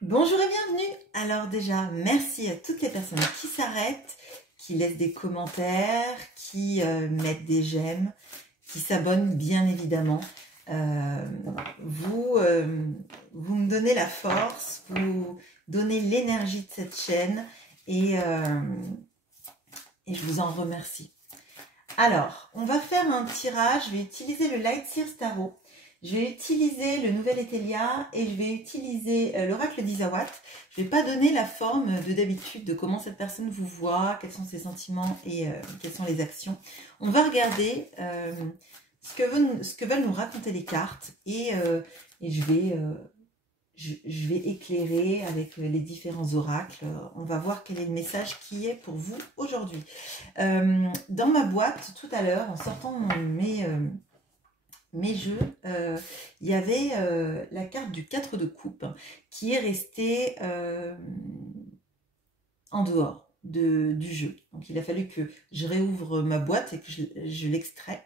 Bonjour et bienvenue. Alors déjà, merci à toutes les personnes qui s'arrêtent, qui laissent des commentaires, qui mettent des j'aime, qui s'abonnent bien évidemment. Vous me donnez la force, vous donnez l'énergie de cette chaîne et je vous en remercie. Alors, on va faire un tirage. Je vais utiliser le Light Seers Tarot. Je vais utiliser le Nouvel Etelia et je vais utiliser l'Oracle d'Isawat. Je ne vais pas donner la forme de d'habitude de comment cette personne vous voit, quels sont ses sentiments et quelles sont les actions. On va regarder ce que veulent nous raconter les cartes et je vais éclairer avec les différents oracles. On va voir quel est le message qui est pour vous aujourd'hui. Dans ma boîte, tout à l'heure, en sortant mes jeux, il y avait la carte du 4 de coupe qui est restée en dehors du jeu. Donc il a fallu que je réouvre ma boîte et que je l'extrais.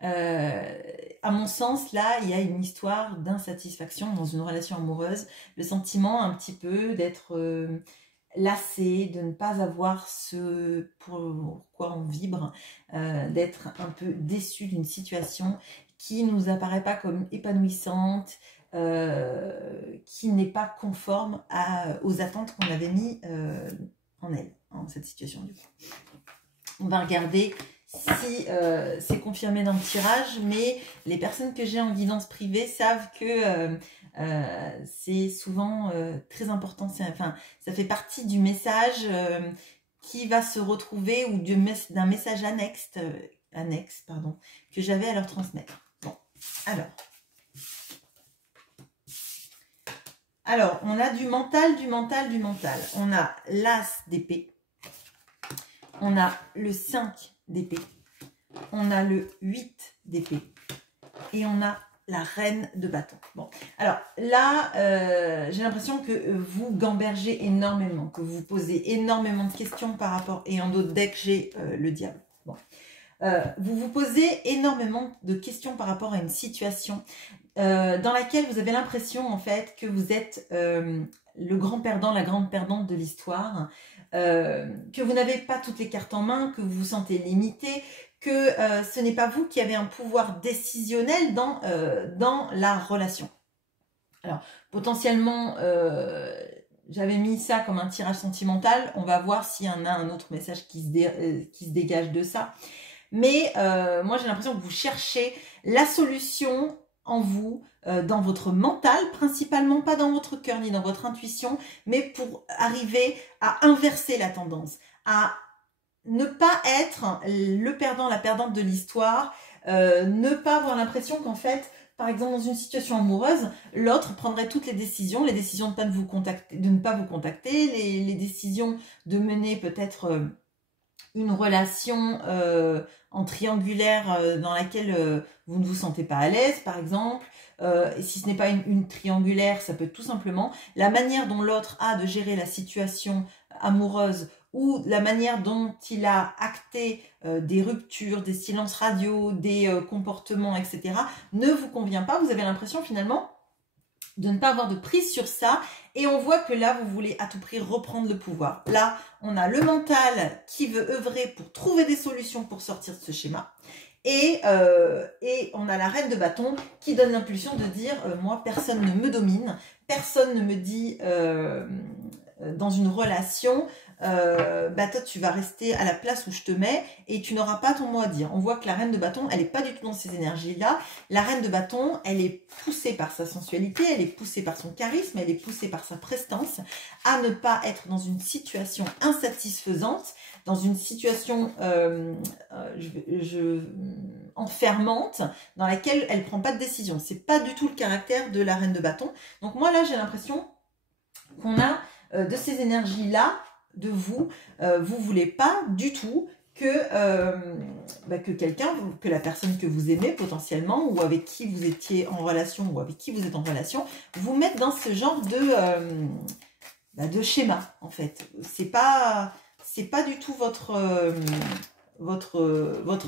À mon sens, là, il y a une histoire d'insatisfaction dans une relation amoureuse, le sentiment un petit peu d'être lassé, de ne pas avoir ce pour quoi on vibre, d'être un peu déçu d'une situation qui ne nous apparaît pas comme épanouissante, qui n'est pas conforme aux attentes qu'on avait mis en elle, en cette situation du coup. On va regarder si c'est confirmé dans le tirage, mais les personnes que j'ai en guidance privée savent que c'est souvent très important. Enfin, ça fait partie du message qui va se retrouver ou d'un message annexe, que j'avais à leur transmettre. Bon, alors, on a du mental. On a l'as d'épée. On a le 5 d'épée. On a le 8 d'épée. Et on a la reine de bâton. Bon, alors là, j'ai l'impression que vous gambergez énormément, que vous posez énormément de questions par rapport, et en d'autres decks, j'ai le diable. Bon. Vous vous posez énormément de questions par rapport à une situation dans laquelle vous avez l'impression en fait que vous êtes le grand perdant, la grande perdante de l'histoire, que vous n'avez pas toutes les cartes en main, que vous vous sentez limité, que ce n'est pas vous qui avez un pouvoir décisionnel dans la relation. Alors, potentiellement, j'avais mis ça comme un tirage sentimental. On va voir s'il y en a un autre message qui se dégage de ça. Mais moi, j'ai l'impression que vous cherchez la solution en vous, dans votre mental, principalement pas dans votre cœur ni dans votre intuition, mais pour arriver à inverser la tendance, à ne pas être le perdant, la perdante de l'histoire, ne pas avoir l'impression qu'en fait, par exemple dans une situation amoureuse, l'autre prendrait toutes les décisions de ne pas vous contacter, les décisions de mener peut-être une relation en triangulaire dans laquelle vous ne vous sentez pas à l'aise, par exemple. Et si ce n'est pas une triangulaire, ça peut être tout simplement la manière dont l'autre a de gérer la situation amoureuse ou la manière dont il a acté des ruptures, des silences radio, des comportements, etc. ne vous convient pas. Vous avez l'impression finalement de ne pas avoir de prise sur ça, et on voit que là vous voulez à tout prix reprendre le pouvoir. Là on a le mental qui veut œuvrer pour trouver des solutions pour sortir de ce schéma, et on a la reine de bâton qui donne l'impulsion de dire moi personne ne me domine, personne ne me dit dans une relation bah toi tu vas rester à la place où je te mets et tu n'auras pas ton mot à dire. On voit que la reine de bâton, elle n'est pas du tout dans ces énergies-là. La reine de bâton, elle est poussée par sa sensualité, elle est poussée par son charisme, elle est poussée par sa prestance à ne pas être dans une situation insatisfaisante, dans une situation enfermante, dans laquelle elle ne prend pas de décision. C'est pas du tout le caractère de la reine de bâton. Donc moi là, j'ai l'impression qu'on a de ces énergies-là de vous, vous voulez pas du tout que quelqu'un, que la personne que vous aimez potentiellement, ou avec qui vous étiez en relation, ou avec qui vous êtes en relation, vous mette dans ce genre de schéma, en fait. C'est pas du tout votre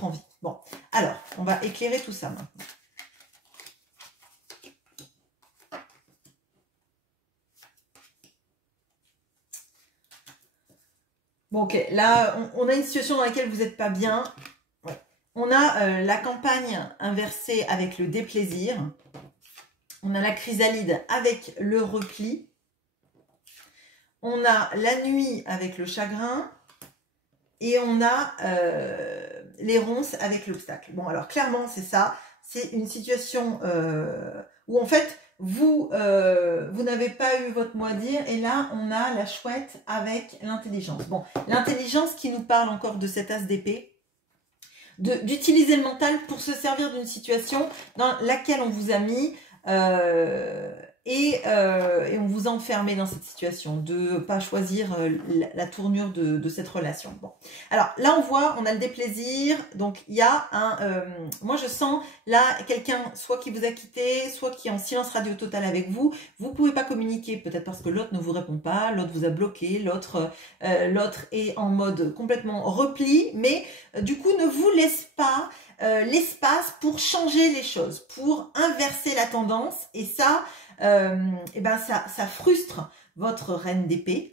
envie. Bon, alors, on va éclairer tout ça maintenant. Bon, ok, là, on a une situation dans laquelle vous n'êtes pas bien. Ouais. On a la campagne inversée avec le déplaisir. On a la chrysalide avec le repli. On a la nuit avec le chagrin. Et on a les ronces avec l'obstacle. Bon, alors clairement, c'est ça. C'est une situation où en fait, vous n'avez pas eu votre mot à dire. Et là, on a la chouette avec l'intelligence. Bon, l'intelligence qui nous parle encore de cet as d'épée. D'utiliser le mental pour se servir d'une situation dans laquelle on vous a mis et on vous a enfermé dans cette situation, de ne pas choisir la tournure de cette relation. Bon. Alors là, on voit, on a le déplaisir, donc il y a un... moi, je sens là quelqu'un, soit qui vous a quitté, soit qui est en silence radio total avec vous. Vous ne pouvez pas communiquer, peut-être parce que l'autre ne vous répond pas, l'autre vous a bloqué, l'autre est en mode complètement repli, mais du coup, ne vous laisse pas l'espace pour changer les choses, pour inverser la tendance. Et ça, et ben ça frustre votre reine d'épée,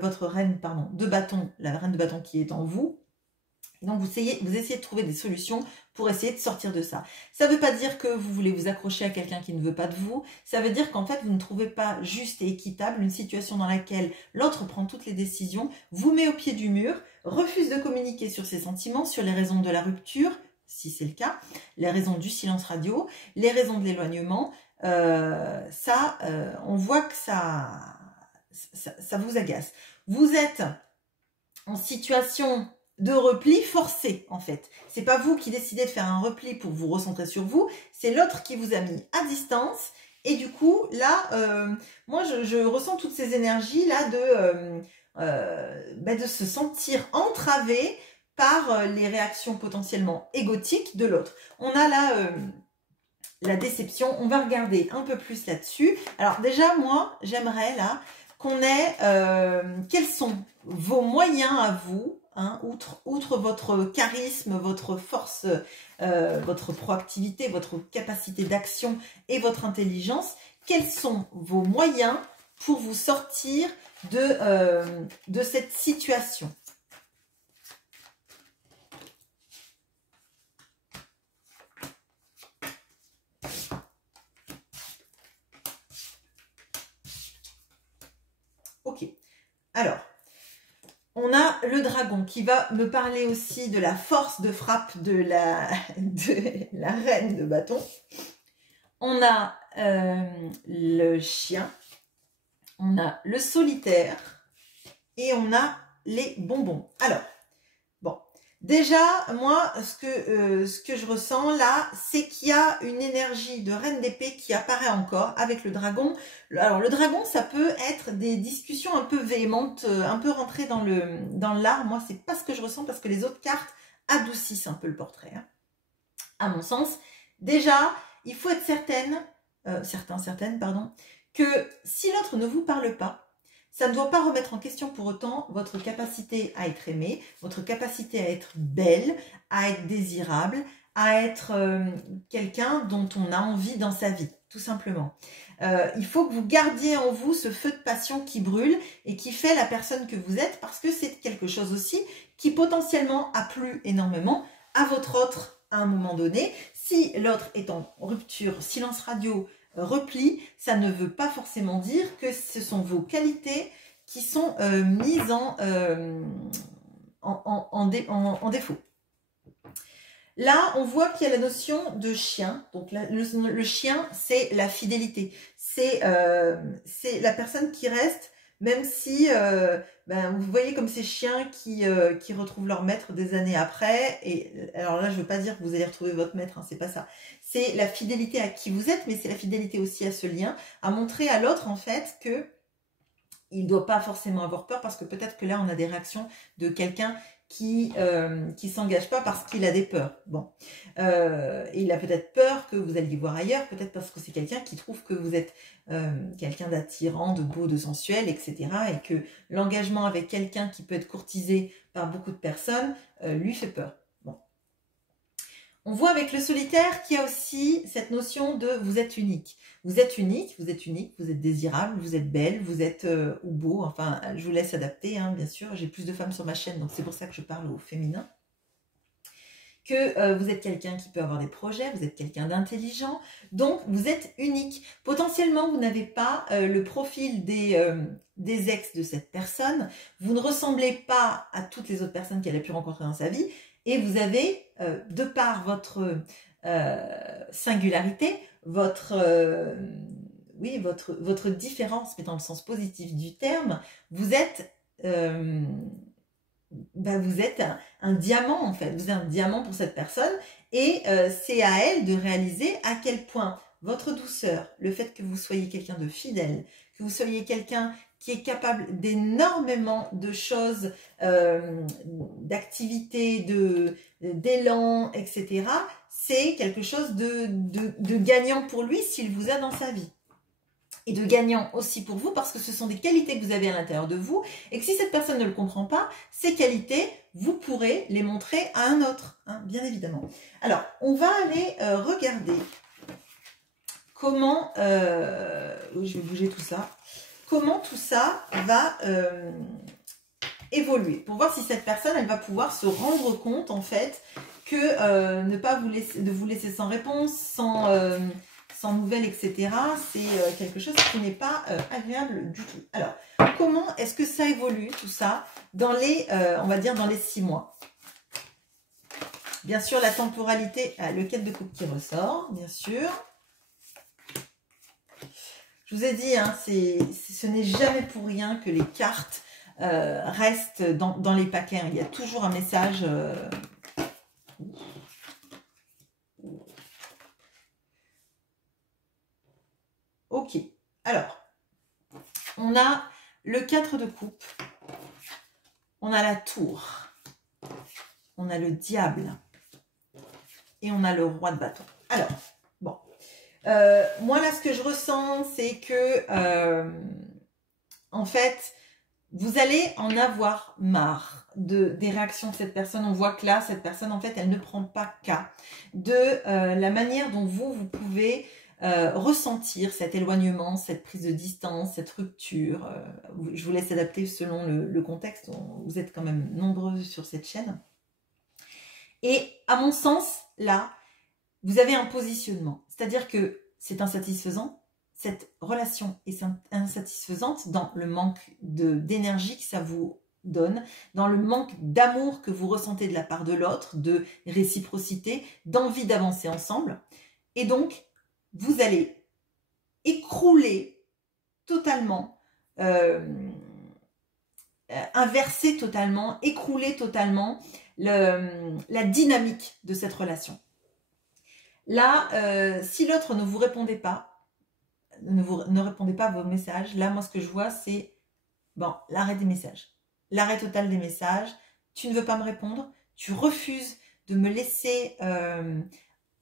votre reine de bâton, la reine de bâton qui est en vous. Donc vous essayez de trouver des solutions pour essayer de sortir de ça. Ça ne veut pas dire que vous voulez vous accrocher à quelqu'un qui ne veut pas de vous. Ça veut dire qu'en fait, vous ne trouvez pas juste et équitable une situation dans laquelle l'autre prend toutes les décisions, vous met au pied du mur, refuse de communiquer sur ses sentiments, sur les raisons de la rupture, si c'est le cas, les raisons du silence radio, les raisons de l'éloignement. On voit que ça vous agace. Vous êtes en situation de repli forcé, en fait. C'est pas vous qui décidez de faire un repli pour vous recentrer sur vous, c'est l'autre qui vous a mis à distance. Et du coup, là, moi, je ressens toutes ces énergies-là de se sentir entravé par les réactions potentiellement égotiques de l'autre. On a là la déception. On va regarder un peu plus là-dessus. Alors déjà, moi, j'aimerais là qu'on ait quels sont vos moyens à vous, hein, outre votre charisme, votre force, votre proactivité, votre capacité d'action et votre intelligence. Quels sont vos moyens pour vous sortir de cette situation ? Ok, alors, on a le dragon qui va me parler aussi de la force de frappe de la reine de bâton. On a le chien, on a le solitaire et on a les bonbons. Alors, bon, déjà, moi, ce que je ressens là, c'est qu'il y a une énergie de reine d'épée qui apparaît encore avec le dragon. Alors, le dragon, ça peut être des discussions un peu véhémentes, un peu rentrées dans l'art. Moi, c'est pas ce que je ressens parce que les autres cartes adoucissent un peu le portrait, hein, à mon sens. Déjà, il faut être certaine, que si l'autre ne vous parle pas, ça ne doit pas remettre en question pour autant votre capacité à être aimée, votre capacité à être belle, à être désirable, à être quelqu'un dont on a envie dans sa vie, tout simplement. Il faut que vous gardiez en vous ce feu de passion qui brûle et qui fait la personne que vous êtes, parce que c'est quelque chose aussi qui potentiellement a plu énormément à votre autre à un moment donné. Si l'autre est en rupture, silence radio, repli, ça ne veut pas forcément dire que ce sont vos qualités qui sont mises en défaut. Là, on voit qu'il y a la notion de chien. Donc, le chien, c'est la fidélité. C'est la personne qui reste, même si, vous voyez comme ces chiens qui retrouvent leur maître des années après. Et alors là, je ne veux pas dire que vous allez retrouver votre maître, hein, c'est pas ça. C'est la fidélité à qui vous êtes, mais c'est la fidélité aussi à ce lien, à montrer à l'autre, en fait, que il ne doit pas forcément avoir peur, parce que peut-être que là, on a des réactions de quelqu'un qui s'engage pas parce qu'il a des peurs. Bon, il a peut-être peur que vous alliez voir ailleurs, peut-être parce que c'est quelqu'un qui trouve que vous êtes quelqu'un d'attirant, de beau, de sensuel, etc. Et que l'engagement avec quelqu'un qui peut être courtisé par beaucoup de personnes lui fait peur. Bon. On voit avec le solitaire qu'il y a aussi cette notion de vous êtes unique. Vous êtes unique, vous êtes unique, vous êtes désirable, vous êtes belle, vous êtes ou beau. Enfin, je vous laisse adapter, hein, bien sûr. J'ai plus de femmes sur ma chaîne, donc c'est pour ça que je parle au féminin. Que vous êtes quelqu'un qui peut avoir des projets, vous êtes quelqu'un d'intelligent, donc vous êtes unique. Potentiellement, vous n'avez pas le profil des ex de cette personne, vous ne ressemblez pas à toutes les autres personnes qu'elle a pu rencontrer dans sa vie, et vous avez, de par votre singularité, votre différence, mais dans le sens positif du terme, vous êtes... vous êtes un diamant en fait, vous êtes un diamant pour cette personne et c'est à elle de réaliser à quel point votre douceur, le fait que vous soyez quelqu'un de fidèle, que vous soyez quelqu'un qui est capable d'énormément de choses, d'activités, d'élan, etc. C'est quelque chose de gagnant pour lui s'il vous a dans sa vie. Et de gagnant aussi pour vous parce que ce sont des qualités que vous avez à l'intérieur de vous et que si cette personne ne le comprend pas, ces qualités, vous pourrez les montrer à un autre, hein, bien évidemment. Alors, on va aller regarder comment, je vais bouger tout ça, comment tout ça va évoluer pour voir si cette personne, elle va pouvoir se rendre compte en fait que ne pas vous laisser sans réponse, sans nouvelles, etc. C'est quelque chose qui n'est pas agréable du tout. Alors, comment est-ce que ça évolue, tout ça, dans les, on va dire, dans les 6 mois? Bien sûr, la temporalité, le 4 de coupe qui ressort, bien sûr. Je vous ai dit, hein, ce n'est jamais pour rien que les cartes restent dans les paquets. Hein. Il y a toujours un message... Ok, alors, on a le 4 de coupe, on a la tour, on a le diable et on a le roi de bâton. Alors, bon, moi là ce que je ressens c'est que, en fait, vous allez en avoir marre des réactions de cette personne. On voit que là, cette personne, en fait, elle ne prend pas cas de la manière dont vous pouvez... ressentir cet éloignement, cette prise de distance, cette rupture. Je vous laisse adapter selon le contexte. Vous êtes quand même nombreux sur cette chaîne. Et à mon sens, là, vous avez un positionnement. C'est-à-dire que c'est insatisfaisant. Cette relation est insatisfaisante dans le manque d'énergie que ça vous donne, dans le manque d'amour que vous ressentez de la part de l'autre, de réciprocité, d'envie d'avancer ensemble. Et donc, vous allez écrouler totalement, inverser totalement, écrouler totalement la dynamique de cette relation. Là, si l'autre ne vous répondait pas, ne répondait pas à vos messages, là, moi, ce que je vois, c'est bon, l'arrêt des messages. L'arrêt total des messages. Tu ne veux pas me répondre, tu refuses de me laisser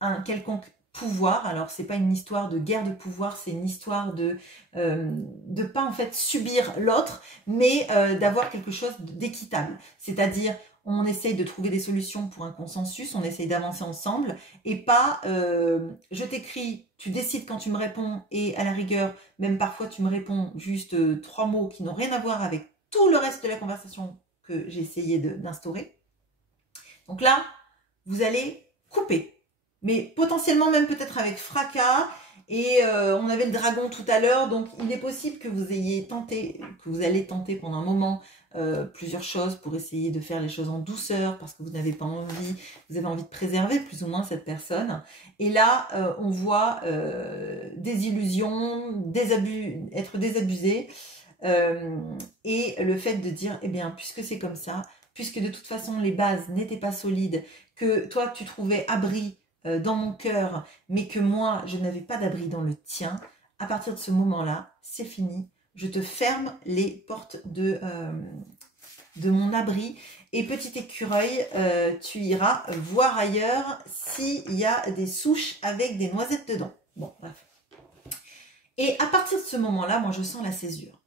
un quelconque pouvoir. Alors c'est pas une histoire de guerre de pouvoir, c'est une histoire de pas en fait subir l'autre, mais d'avoir quelque chose d'équitable. C'est-à-dire on essaye de trouver des solutions pour un consensus, on essaye d'avancer ensemble et pas je t'écris, tu décides quand tu me réponds et à la rigueur même parfois tu me réponds juste 3 mots qui n'ont rien à voir avec tout le reste de la conversation que j'ai essayé d'instaurer. Donc là vous allez couper. Mais potentiellement même peut-être avec fracas. Et on avait le dragon tout à l'heure. Donc il est possible que vous ayez tenté, que vous allez tenter pendant un moment plusieurs choses pour essayer de faire les choses en douceur parce que vous n'avez pas envie, vous avez envie de préserver plus ou moins cette personne. Et là, on voit des illusions, être désabusé. Et le fait de dire, eh bien, puisque c'est comme ça, puisque de toute façon les bases n'étaient pas solides, que toi tu trouvais abri dans mon cœur, mais que moi, je n'avais pas d'abri dans le tien, à partir de ce moment-là, c'est fini. Je te ferme les portes de mon abri. Et petit écureuil, tu iras voir ailleurs s'il y a des souches avec des noisettes dedans. Bon, bref. Et à partir de ce moment-là, moi, je sens la césure.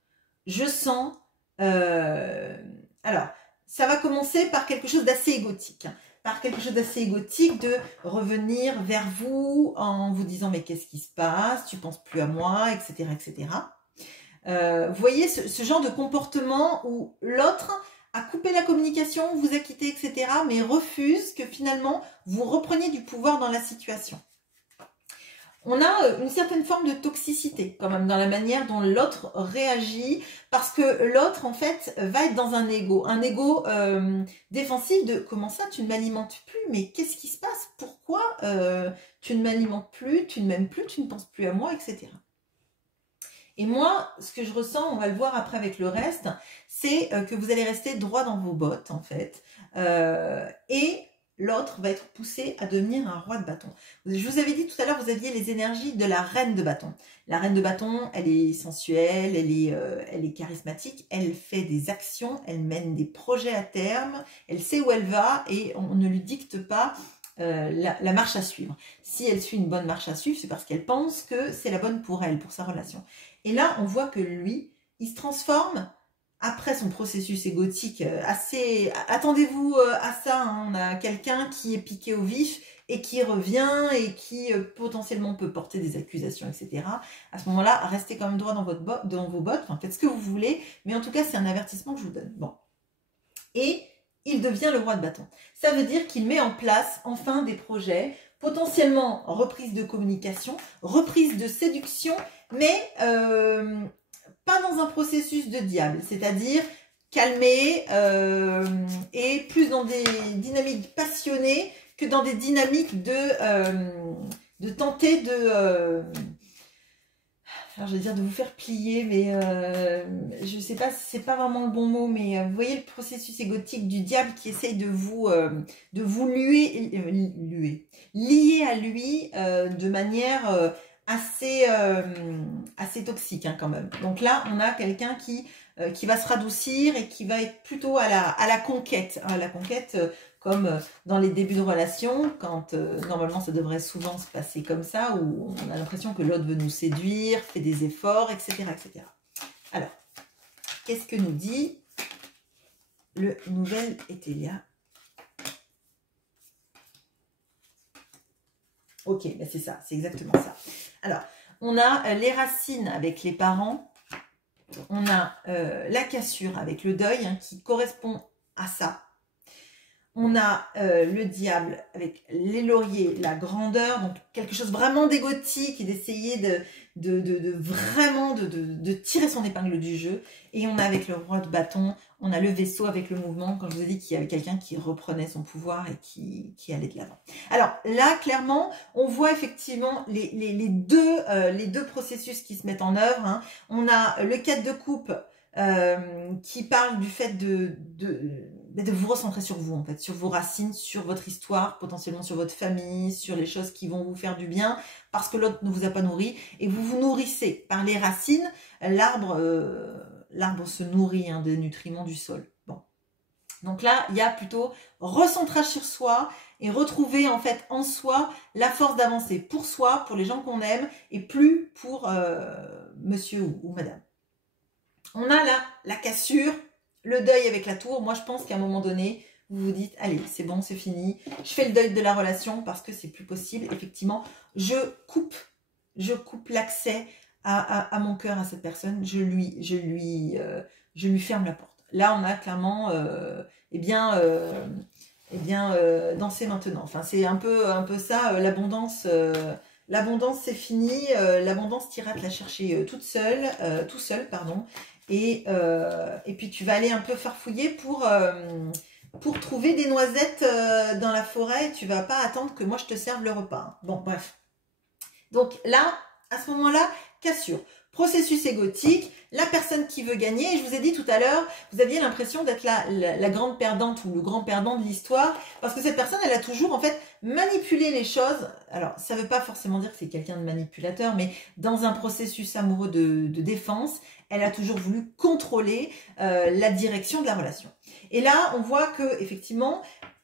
Je sens... alors, ça va commencer par quelque chose d'assez égotique. par quelque chose d'assez égotique, de revenir vers vous en vous disant mais qu'est-ce qui se passe, tu penses plus à moi, etc. etc. Vous voyez ce genre de comportement où l'autre a coupé la communication, vous a quitté, etc. mais refuse que finalement vous repreniez du pouvoir dans la situation. On a une certaine forme de toxicité quand même dans la manière dont l'autre réagit, parce que l'autre en fait va être dans un ego défensif de comment ça tu ne m'alimentes plus, mais qu'est-ce qui se passe, pourquoi tu ne m'alimentes plus, tu ne m'aimes plus, tu ne penses plus à moi, etc. Et moi, ce que je ressens, on va le voir après avec le reste, c'est que vous allez rester droit dans vos bottes en fait, et l'autre va être poussé à devenir un roi de bâton. Je vous avais dit tout à l'heure, vous aviez les énergies de la reine de bâton. La reine de bâton, elle est sensuelle, elle est charismatique, elle fait des actions, elle mène des projets à terme, elle sait où elle va et on ne lui dicte pas la marche à suivre. Si elle suit une bonne marche à suivre, c'est parce qu'elle pense que c'est la bonne pour elle, pour sa relation. Et là, on voit que lui, il se transforme après son processus égotique assez... Attendez-vous à ça, hein. On a quelqu'un qui est piqué au vif et qui revient et qui potentiellement peut porter des accusations, etc. À ce moment-là, restez quand même droit dans vos bottes, enfin, faites ce que vous voulez, mais en tout cas, c'est un avertissement que je vous donne. Bon. Et il devient le roi de bâton. Ça veut dire qu'il met en place enfin des projets, potentiellement reprise de communication, reprise de séduction, mais pas dans un processus de diable, c'est-à-dire calmé et plus dans des dynamiques passionnées que dans des dynamiques de tenter de... alors je vais dire de vous faire plier, mais je sais pas, c'est pas vraiment le bon mot, mais vous voyez le processus égotique du diable qui essaye de vous lier à lui de manière assez toxique hein, quand même. Donc là, on a quelqu'un qui va se radoucir et qui va être plutôt à la conquête. Hein, la conquête comme dans les débuts de relation, quand normalement ça devrait souvent se passer comme ça, où on a l'impression que l'autre veut nous séduire, fait des efforts, etc. etc. Alors, qu'est-ce que nous dit le nouvel Ethelia? Ok, ben c'est ça, c'est exactement ça. Alors, on a les racines avec les parents, on a la cassure avec le deuil hein, qui correspond à ça. On a le diable avec les lauriers, la grandeur, donc quelque chose vraiment d'égotique et d'essayer de tirer son épingle du jeu. Et on a avec le roi de bâton, on a le vaisseau avec le mouvement, quand je vous ai dit qu'il y avait quelqu'un qui reprenait son pouvoir et qui allait de l'avant. Alors là, clairement, on voit effectivement les deux processus qui se mettent en œuvre. Hein. On a le 4 de coupe qui parle du fait de vous recentrer sur vous, en fait, sur vos racines, sur votre histoire, potentiellement sur votre famille, sur les choses qui vont vous faire du bien, parce que l'autre ne vous a pas nourri, et vous vous nourrissez par les racines. L'arbre se nourrit hein, des nutriments du sol. Bon. Donc là, il y a plutôt recentrage sur soi, et retrouver en fait en soi la force d'avancer pour soi, pour les gens qu'on aime, et plus pour monsieur ou madame. On a là la cassure, le deuil avec la tour. Moi, je pense qu'à un moment donné, vous vous dites, allez, c'est bon, c'est fini. Je fais le deuil de la relation parce que c'est plus possible. Effectivement, je coupe l'accès à mon cœur, à cette personne. Je lui ferme la porte. Là, on a clairement, danser maintenant. Enfin, c'est un peu ça, l'abondance. L'abondance, c'est fini. L'abondance, tu iras te la chercher tout seul, pardon. Et puis tu vas aller un peu farfouiller pour trouver des noisettes dans la forêt. Tu vas pas attendre que moi je te serve le repas. Bon, bref. Donc là, à ce moment-là, cassure. Processus égotique, la personne qui veut gagner. Et je vous ai dit tout à l'heure, vous aviez l'impression d'être la grande perdante ou le grand perdant de l'histoire. Parce que cette personne, elle a toujours en fait manipulé les choses. Alors, ça ne veut pas forcément dire que c'est quelqu'un de manipulateur, mais dans un processus amoureux de défense, elle a toujours voulu contrôler la direction de la relation. Et là, on voit que effectivement,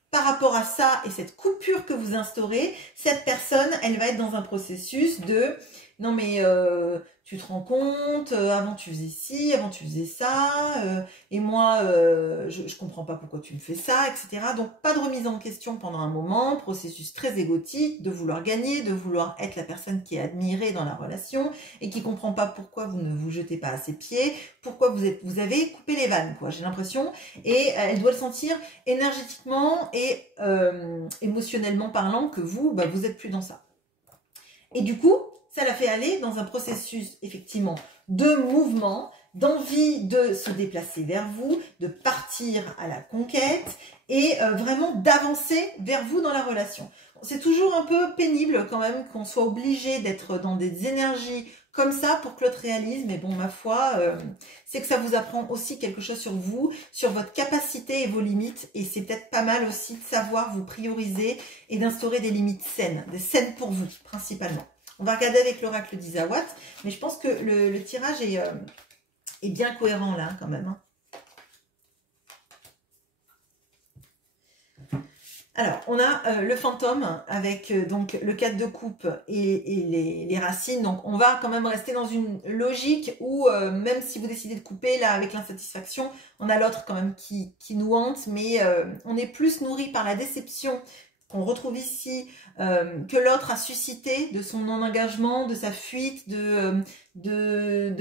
par rapport à ça et cette coupure que vous instaurez, cette personne, elle va être dans un processus de non mais tu te rends compte, avant tu faisais ci, avant tu faisais ça, et moi je comprends pas pourquoi tu me fais ça, etc. Donc pas de remise en question pendant un moment, processus très égotique, de vouloir gagner, de vouloir être la personne qui est admirée dans la relation et qui comprend pas pourquoi vous ne vous jetez pas à ses pieds, pourquoi vous avez coupé les vannes, quoi, j'ai l'impression, et elle doit le sentir énergétiquement et émotionnellement parlant que vous, bah, vous êtes plus dans ça. Et du coup, ça l'a fait aller dans un processus, effectivement, de mouvement, d'envie de se déplacer vers vous, de partir à la conquête et vraiment d'avancer vers vous dans la relation. C'est toujours un peu pénible quand même qu'on soit obligé d'être dans des énergies comme ça pour que l'autre réalise, mais bon, ma foi, c'est que ça vous apprend aussi quelque chose sur vous, sur votre capacité et vos limites, et c'est peut-être pas mal aussi de savoir vous prioriser et d'instaurer des limites saines, des saines pour vous, principalement. On va regarder avec l'oracle d'Isawat, mais je pense que le tirage est bien cohérent là, quand même. Hein. Alors, on a le fantôme avec donc le 4 de coupe et les racines. Donc, on va quand même rester dans une logique où, même si vous décidez de couper, là, avec l'insatisfaction, on a l'autre quand même qui nous hante. Mais on est plus nourri par la déception qu'on retrouve ici, que l'autre a suscité de son non-engagement, de sa fuite, de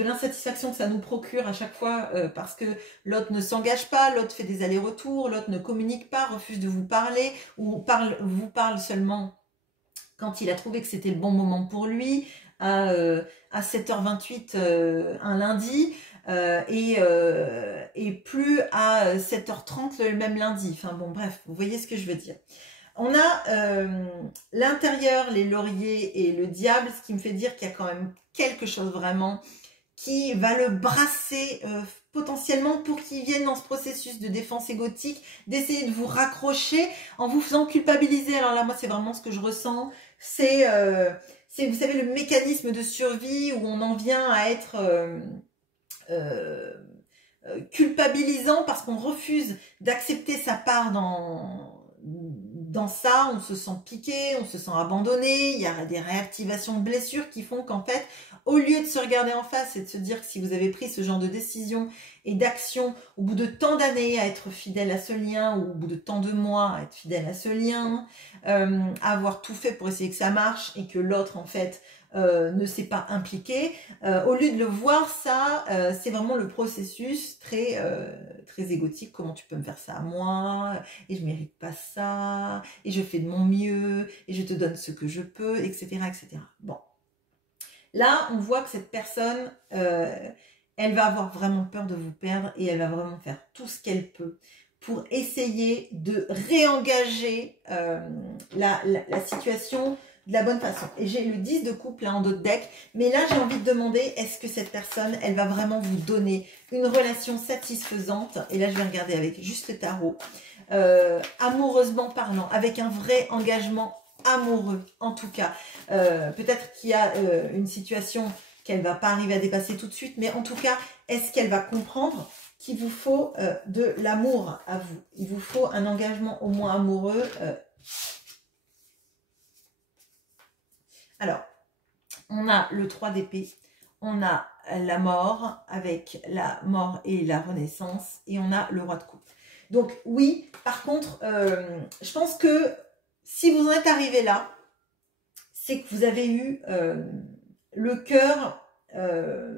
l'insatisfaction que ça nous procure à chaque fois parce que l'autre ne s'engage pas, l'autre fait des allers-retours, l'autre ne communique pas, refuse de vous parler ou vous parle seulement quand il a trouvé que c'était le bon moment pour lui à 7h28 un lundi et plus à 7h30 le même lundi. Enfin bon bref, vous voyez ce que je veux dire. On a l'intérieur, les lauriers et le diable, ce qui me fait dire qu'il y a quand même quelque chose vraiment qui va le brasser potentiellement pour qu'il vienne dans ce processus de défense égotique, d'essayer de vous raccrocher en vous faisant culpabiliser. Alors là, moi, c'est vraiment ce que je ressens. C'est, vous savez, le mécanisme de survie où on en vient à être culpabilisant parce qu'on refuse d'accepter sa part dans ça, on se sent piqué, on se sent abandonné, il y a des réactivations de blessures qui font qu'en fait, au lieu de se regarder en face et de se dire que si vous avez pris ce genre de décision et d'action au bout de tant d'années à être fidèle à ce lien ou au bout de tant de mois à être fidèle à ce lien, à avoir tout fait pour essayer que ça marche et que l'autre en fait ne s'est pas impliqué, au lieu de le voir ça, c'est vraiment le processus très égotique. Comment tu peux me faire ça à moi, et je mérite pas ça, et je fais de mon mieux, et je te donne ce que je peux, etc. etc. Bon, là on voit que cette personne elle va avoir vraiment peur de vous perdre et elle va vraiment faire tout ce qu'elle peut pour essayer de réengager la situation de la bonne façon. Et j'ai le 10 de coupe là en dos de deck, mais là j'ai envie de demander, est-ce que cette personne, elle va vraiment vous donner une relation satisfaisante? Et là je vais regarder avec juste le tarot, amoureusement parlant, avec un vrai engagement amoureux en tout cas. Peut-être qu'il y a une situation qu'elle va pas arriver à dépasser tout de suite, mais en tout cas, est-ce qu'elle va comprendre qu'il vous faut de l'amour à vous? Il vous faut un engagement au moins amoureux. Alors, on a le 3 d'épée, on a la mort avec la mort et la renaissance, et on a le roi de coupe. Donc oui, par contre, je pense que si vous en êtes arrivé là, c'est que vous avez eu le cœur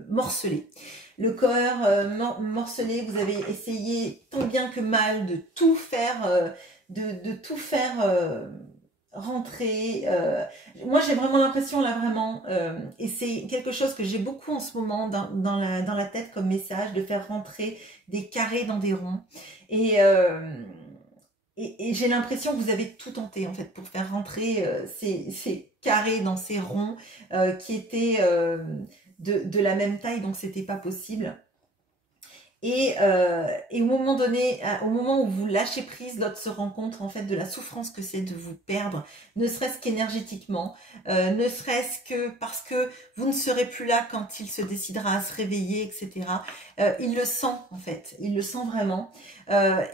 morcelé. Le cœur morcelé, vous avez essayé tant bien que mal de tout faire, de tout faire rentrer. Moi, j'ai vraiment l'impression là, vraiment, et c'est quelque chose que j'ai beaucoup en ce moment dans la tête comme message, de faire rentrer des carrés dans des ronds. Et j'ai l'impression que vous avez tout tenté en fait pour faire rentrer ces carrés dans ces ronds qui étaient de la même taille, donc c'était pas possible. Et au moment donné, au moment où vous lâchez prise, l'autre se rend compte en fait de la souffrance que c'est de vous perdre, ne serait-ce qu'énergétiquement, ne serait-ce que parce que vous ne serez plus là quand il se décidera à se réveiller, etc. Il le sent en fait, il le sent vraiment.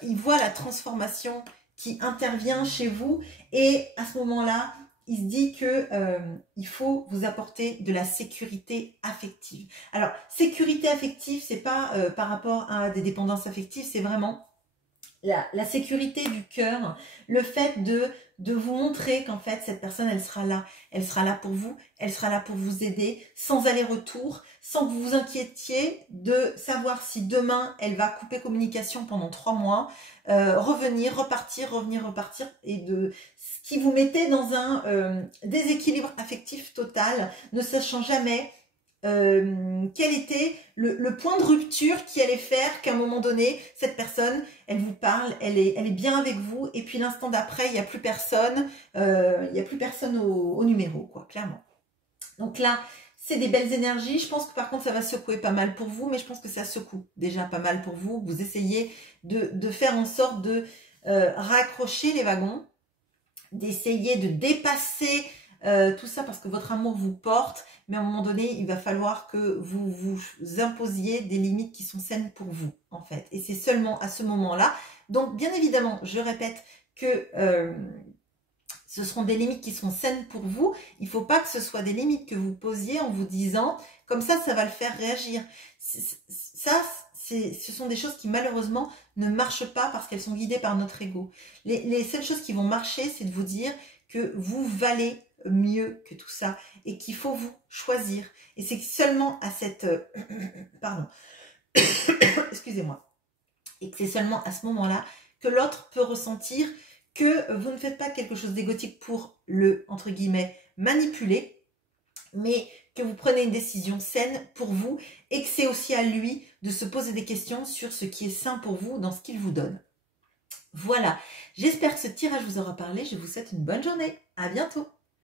Il voit la transformation qui intervient chez vous et à ce moment-là, il se dit que il faut vous apporter de la sécurité affective. Alors, sécurité affective, c'est pas par rapport à des dépendances affectives, c'est vraiment la sécurité du cœur, le fait de vous montrer qu'en fait, cette personne, elle sera là pour vous, elle sera là pour vous aider, sans aller-retour, sans que vous vous inquiétiez de savoir si demain, elle va couper communication pendant 3 mois, revenir, repartir, revenir, repartir, et de ce qui vous mettait dans un déséquilibre affectif total, ne sachant jamais quel était le point de rupture qui allait faire qu'à un moment donné, cette personne, elle vous parle, elle est bien avec vous, et puis l'instant d'après, il n'y a plus personne, au numéro, quoi, clairement. Donc là, c'est des belles énergies. Je pense que par contre, ça va secouer pas mal pour vous, mais je pense que ça secoue déjà pas mal pour vous. Vous essayez de faire en sorte de raccrocher les wagons, d'essayer de dépasser tout ça parce que votre amour vous porte, mais à un moment donné, il va falloir que vous vous imposiez des limites qui sont saines pour vous, en fait. Et c'est seulement à ce moment-là. Donc, bien évidemment, je répète que ce seront des limites qui seront saines pour vous. Il ne faut pas que ce soit des limites que vous posiez en vous disant, comme ça va le faire réagir. Ce sont des choses qui malheureusement ne marchent pas parce qu'elles sont guidées par notre ego. Les seules choses qui vont marcher, c'est de vous dire que vous valez mieux que tout ça et qu'il faut vous choisir. Et c'est seulement à cette... pardon. Excusez-moi. Et que c'est seulement à ce moment-là que l'autre peut ressentir que vous ne faites pas quelque chose d'égotique pour le, entre guillemets, manipuler, mais que vous prenez une décision saine pour vous et que c'est aussi à lui de se poser des questions sur ce qui est sain pour vous dans ce qu'il vous donne. Voilà, j'espère que ce tirage vous aura parlé. Je vous souhaite une bonne journée. À bientôt.